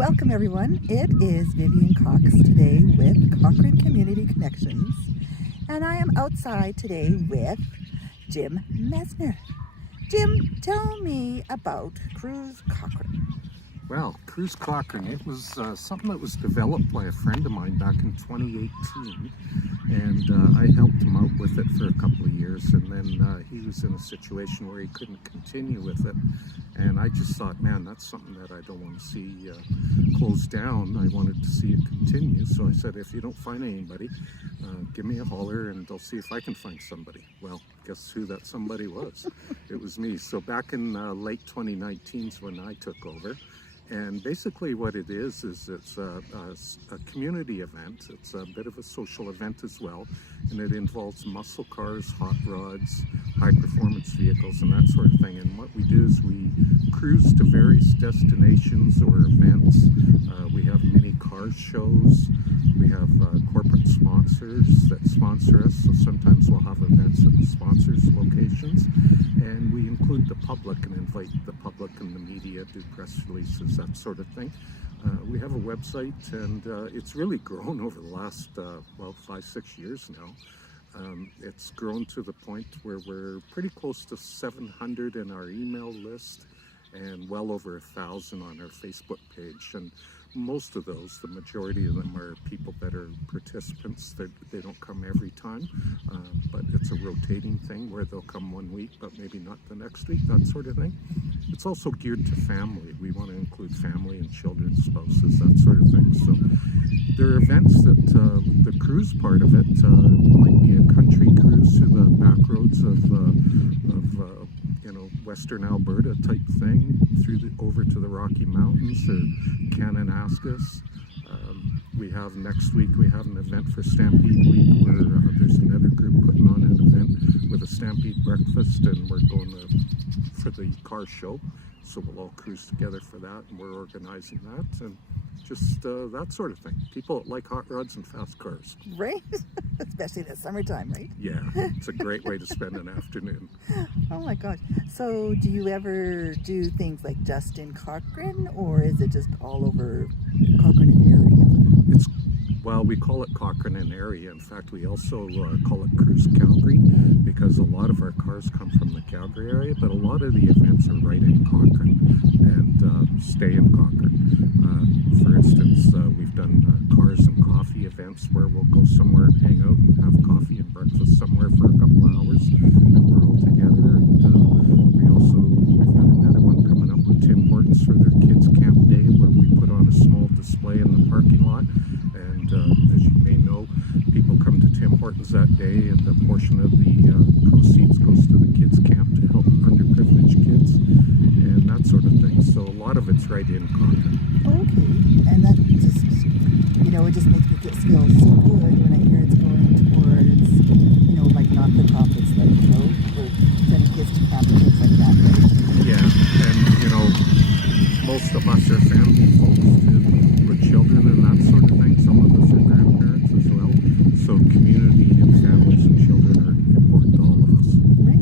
Welcome everyone, it is Vivian Cox today with Cochrane Community Connections, and I am outside today with Jim Messner. Jim, tell me about Cruise Cochrane. Well, Cruise Cochrane, it was something that was developed by a friend of mine back in 2018, and I helped him out with it for a couple of years, and then he was in a situation where he couldn't continue with it, and I just thought, man, that's something that I don't want to see closed down. I wanted to see it continue, so I said, if you don't find anybody, give me a holler and I'll see if I can find somebody. Well, guess who that somebody was? It was me. So back in late 2019 is when I took over. And basically what it is it's a community event. It's a bit of a social event as well. And it involves muscle cars, hot rods, high performance vehicles, and that sort of thing. And what we do is we cruise to various destinations or events. We have mini car shows. We have corporate sponsors that sponsor us. So sometimes we'll have events at the sponsors' locations. And we include the public and invite the public and the media, do press releases, that sort of thing. We have a website, and it's really grown over the last, 5-6 years now. It's grown to the point where we're pretty close to 700 in our email list and well over 1,000 on our Facebook page. And most of those, the majority of them, are people that are participants. They don't come every time, but it's a rotating thing where they'll come one week, but maybe not the next week, that sort of thing. It's also geared to family. We want to include family and children, spouses, that sort of thing. So there are events that the cruise part of it might be a country cruise through the back roads of Western Alberta type thing, over to the Rocky Mountains or Kananaskis. We have next week, we have an event for Stampede Week where there's another group putting on an event with a Stampede breakfast, and we're going for the car show. So we'll all cruise together for that, and we're organizing that, and just that sort of thing. People that like hot rods and fast cars. Right? Especially in the summertime, right? Yeah, it's a great way to spend an afternoon. Oh my gosh. So do you ever do things like just in Cochrane, or is it just all over Cochrane and area? Well, we call it Cochrane and area. In fact, we also call it Cruise Calgary, because a lot of our cars come from the Calgary area, but a lot of the events are right in Cochrane and stay in Cochrane. For instance, we've done cars and coffee events where we'll go somewhere and hang out and have coffee and breakfast somewhere for a couple of hours, and we're all together. And we've got another one coming up with Tim Hortons for their kids' camp day, where we put on a small display in the parking lot. And as you may know, people come to Tim Hortons that day, and a portion of the proceeds goes to the kids' camp to help underprivileged kids and that sort of thing. So a lot of it's right in Cochrane. Okay, and that just, it just makes me feel so good when I hear it's going towards, like not-for-profits, like, for sending kids to camp and things like that, right? Yeah, and, most of us are family folks too, with children and that sort of thing. Some of us are grandparents as well. So community and families and children are important to all of us. Right.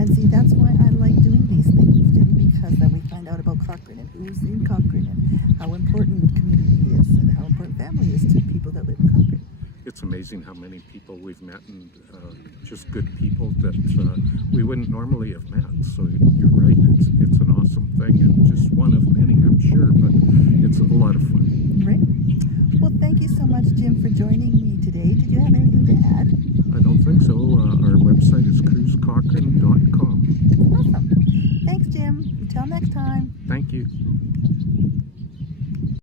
And see, that's why I like doing these things, Jim, because then we find out about Cochrane and who's in Cochrane and how important community is and how important family is to people that live in Cochrane. It's amazing how many people we've met, and just good people that we wouldn't normally have met. So you're right, it's an awesome thing, and just one of many, I'm sure, but it's a lot of fun. Right. Well, thank you so much, Jim, for joining me today. Did you have anything to add? I don't think so. Our website is cruisecochrane.com. Awesome. Thanks, Jim. Until next time. Thank you.